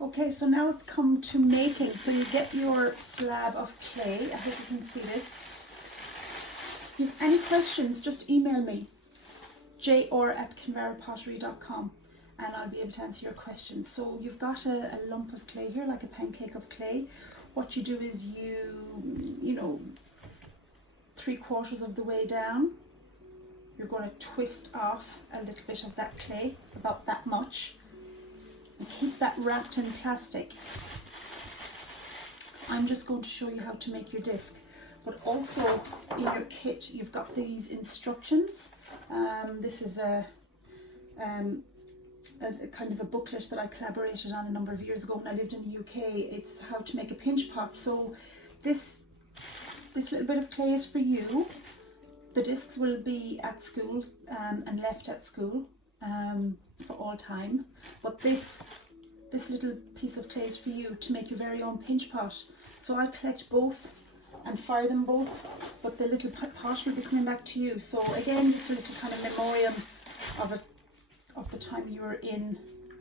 Okay, so now it's come to making. So you get your slab of clay. I hope you can see this. If you have any questions, just email me, jor@kinvarapottery.com, and I'll be able to answer your questions. So you've got a lump of clay here, like a pancake of clay. What you do is you know, 3/4 of the way down, you're going to twist off a little bit of that clay, about that much, and keep that wrapped in plastic. I'm just going to show you how to make your disc, but also in your kit you've got these instructions. This is a kind of a booklet that I collaborated on a number of years ago when I lived in the UK. It's how to make a pinch pot. So this little bit of clay is for you. The discs will be at school and left at school for all time, but this little piece of clay is for you to make your very own pinch pot. So I'll collect both and fire them both, but the little pot will be coming back to you. So again, just a little kind of memoriam of the time you were in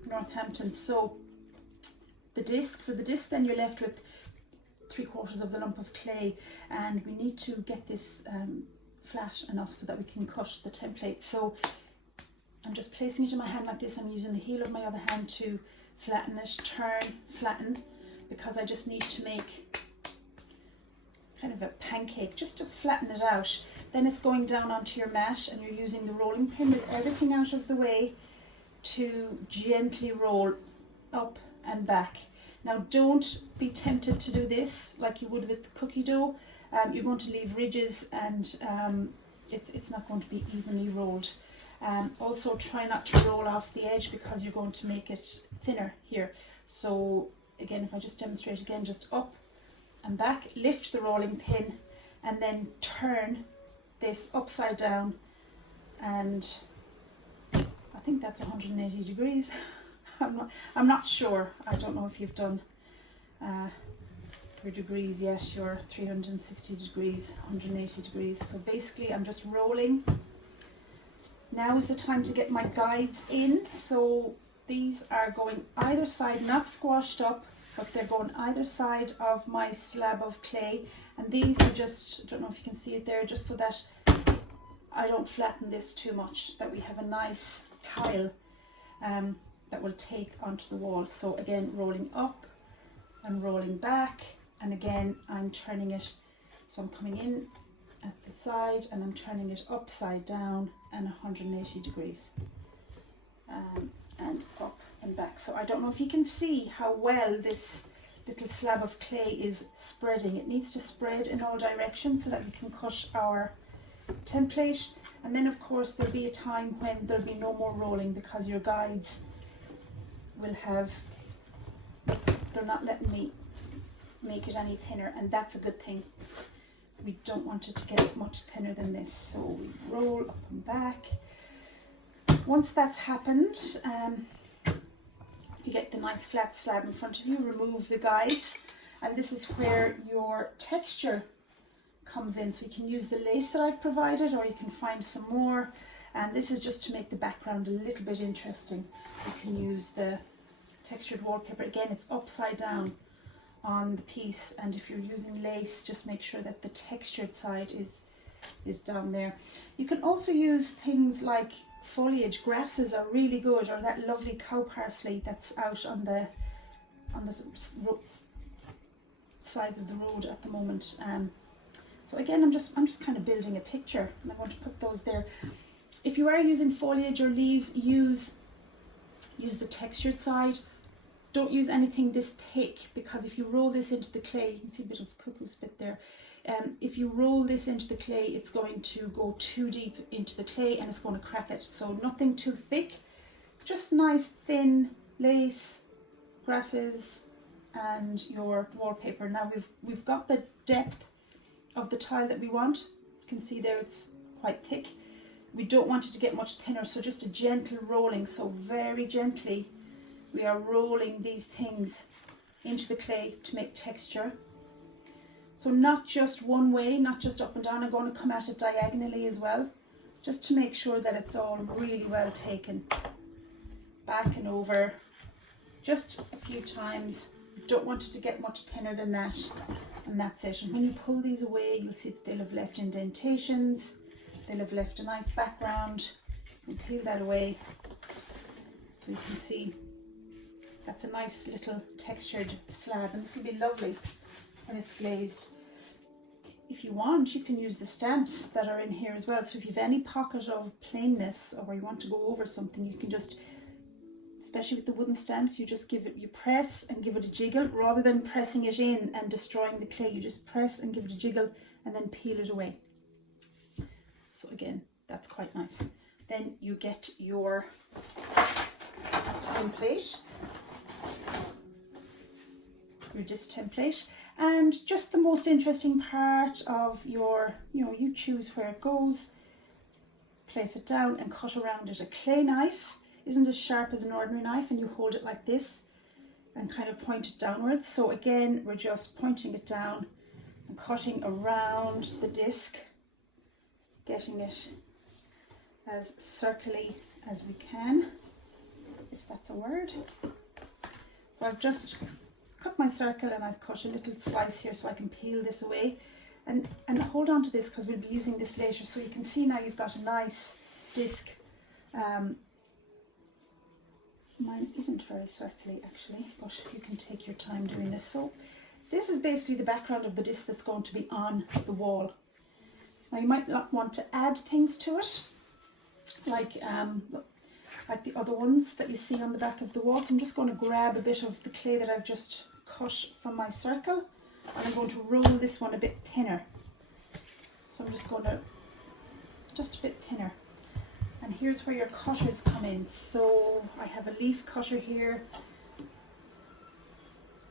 Northampton. So for the disc then you're left with 3/4 of the lump of clay, and we need to get this flat enough so that we can cut the template. So I'm just placing it in my hand like this. I'm using the heel of my other hand to flatten it, turn, flatten, because I just need to make kind of a pancake, just to flatten it out. Then it's going down onto your mat, and you're using the rolling pin with everything out of the way to gently roll up and back. Now don't be tempted to do this like you would with cookie dough. You're going to leave ridges, and it's not going to be evenly rolled. Also try not to roll off the edge, because you're going to make it thinner here. So again, if I just demonstrate again, just up and back, lift the rolling pin, and then turn this upside down, and I think that's 180 degrees. I'm not sure. I don't know if you've done your degrees yet. You're 360 degrees, 180 degrees. So basically I'm just rolling. Now is the time to get my guides in. So these are going either side, not squashed up, but they're going either side of my slab of clay. And these are just, I don't know if you can see it there, just so that I don't flatten this too much, that we have a nice tile that will take onto the wall. So again, rolling up and rolling back, and again I'm turning it, so I'm coming in at the side and I'm turning it upside down and 180 degrees, and up and back. So I don't know if you can see how well this little slab of clay is spreading. It needs to spread in all directions so that we can cut our template. And then of course there'll be a time when there'll be no more rolling, because your guides will have, they're not letting me make it any thinner, and that's a good thing. We don't want it to get much thinner than this. So we roll up and back. Once that's happened, you get the nice flat slab in front of you. Remove the guides, and this is where your texture comes in. So you can use the lace that I've provided, or you can find some more, and this is just to make the background a little bit interesting. You can use the textured wallpaper. Again, it's upside down on the piece, and if you're using lace, just make sure that the textured side is down there. You can also use things like foliage. Grasses are really good, or that lovely cow parsley that's out on the sides of the road at the moment. So again, I'm just kind of building a picture, and I want to put those there. If you are using foliage or leaves, use the textured side. Don't use anything this thick, because if you roll this into the clay, you can see a bit of cuckoo spit there. If you roll this into the clay, it's going to go too deep into the clay and it's going to crack it. So nothing too thick, just nice thin lace, grasses, and your wallpaper. Now we've got the depth of the tile that we want. You can see there it's quite thick. We don't want it to get much thinner, so just a gentle rolling. So very gently we are rolling these things into the clay to make texture. So not just one way, not just up and down. I'm going to come at it diagonally as well, just to make sure that it's all really well taken. Back and over, just a few times. You don't want it to get much thinner than that, and that's it. And when you pull these away, you'll see that they'll have left indentations, they'll have left a nice background. You can peel that away so you can see that's a nice little textured slab, and this will be lovely when it's glazed. If you want, you can use the stamps that are in here as well. So if you have any pocket of plainness or where you want to go over something, you can just, especially with the wooden stamps, you just give it, you press and give it a jiggle rather than pressing it in and destroying the clay. You just press and give it a jiggle and then peel it away. So again, that's quite nice. Then you get your template, your disc template, and just the most interesting part of your, you choose where it goes, place it down and cut around it. A clay knife isn't as sharp as an ordinary knife, and you hold it like this and kind of point it downwards. So again, we're just pointing it down and cutting around the disc, getting it as circly as we can, if that's a word. So I've just cut my circle and I've cut a little slice here so I can peel this away and hold on to this because we'll be using this later. So you can see now you've got a nice disc. Mine isn't very circly actually, but you can take your time doing this. So this is basically the background of the disc that's going to be on the wall. Now you might not want to add things to it, like the other ones that you see on the back of the wall. So I'm just going to grab a bit of the clay that I've just cut from my circle, and I'm going to roll this one a bit thinner. So I'm just going to, just a bit thinner. And here's where your cutters come in. So I have a leaf cutter here.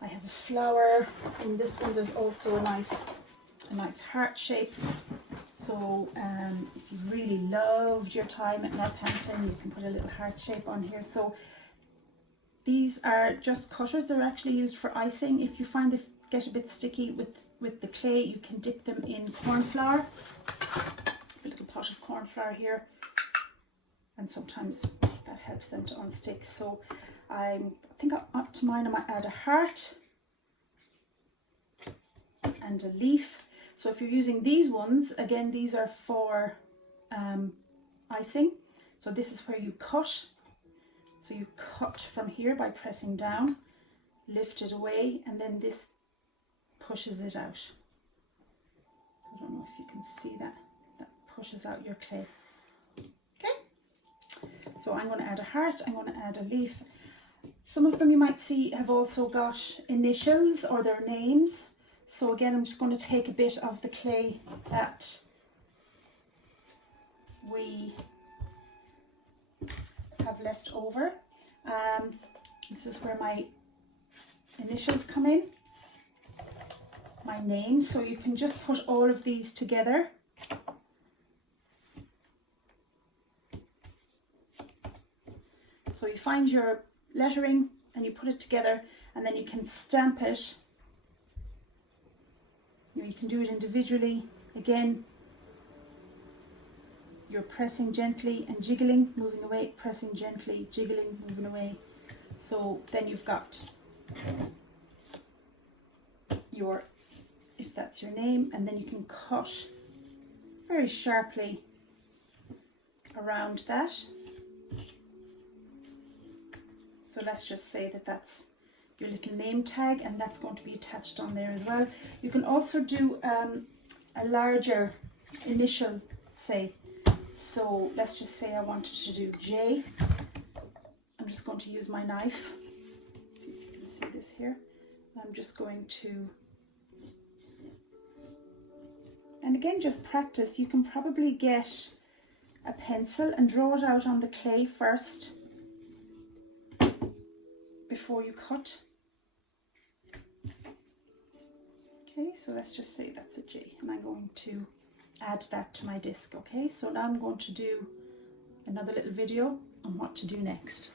I have a flower. In this one there's also a nice heart shape. So if you've really loved your time at Northampton, you can put a little heart shape on here. So these are just cutters. They're actually used for icing. If you find they get a bit sticky with the clay, you can dip them in corn flour. A little pot of corn flour here, and sometimes that helps them to unstick. So I think up to mine I might add a heart and a leaf. So if you're using these ones, again, these are for icing. So this is where you cut. So you cut from here by pressing down, lift it away, and then this pushes it out. So I don't know if you can see that. That pushes out your clay. Okay. So I'm going to add a heart, I'm going to add a leaf. Some of them you might see have also got initials or their names. So again, I'm just going to take a bit of the clay that we have left over. This is where my initials come in, my name. So you can just put all of these together. So you find your lettering and you put it together, and then you can stamp it. You can do it individually. Again, you're pressing gently and jiggling, moving away, pressing gently, jiggling, moving away. So then you've got your, if that's your name, and then you can cut very sharply around that. So let's just say that that's your little name tag, and that's going to be attached on there as well. You can also do a larger initial, say. So let's just say I wanted to do J. I'm just going to use my knife. See if you can see this here. I'm just going to, and again, just practice. You can probably get a pencil and draw it out on the clay first before you cut. Okay, so let's just say that's a J, and I'm going to add that to my disc. Okay, so now I'm going to do another little video on what to do next.